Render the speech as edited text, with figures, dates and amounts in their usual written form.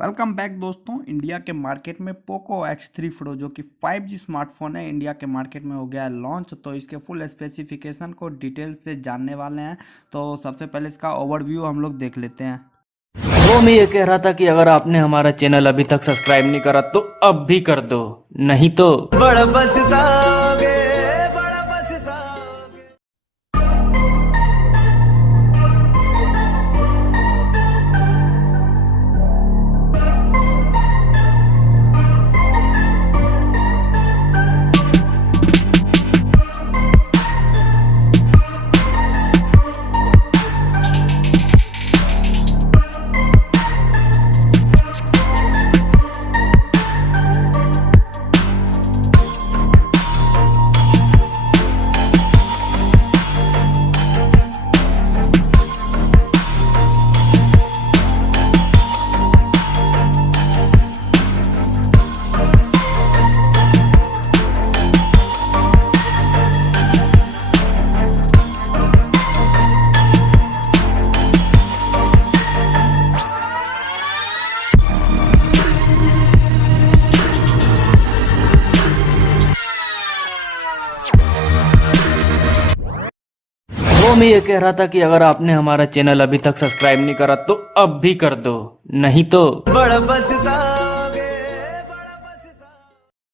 Welcome back दोस्तों। India के market में पोको X3 Pro जो कि 5G स्मार्टफोन है, इंडिया के मार्केट में हो गया है लॉन्च। तो इसके फुल स्पेसिफिकेशन को डिटेल से जानने वाले हैं। तो सबसे पहले इसका ओवरव्यू हम लोग देख लेते हैं। वो मैं ये कह रहा था कि अगर आपने हमारा चैनल अभी तक सब्सक्राइब नहीं करा तो अब भी कर दो, नहीं तो बड़ा पछताओगे, बड़ा पछताओगे। वो मैं ये कह रहा था कि अगर आपने हमारा चैनल अभी तक सब्सक्राइब नहीं करा तो अब भी कर दो, नहीं तो बड़ा पछताओगे।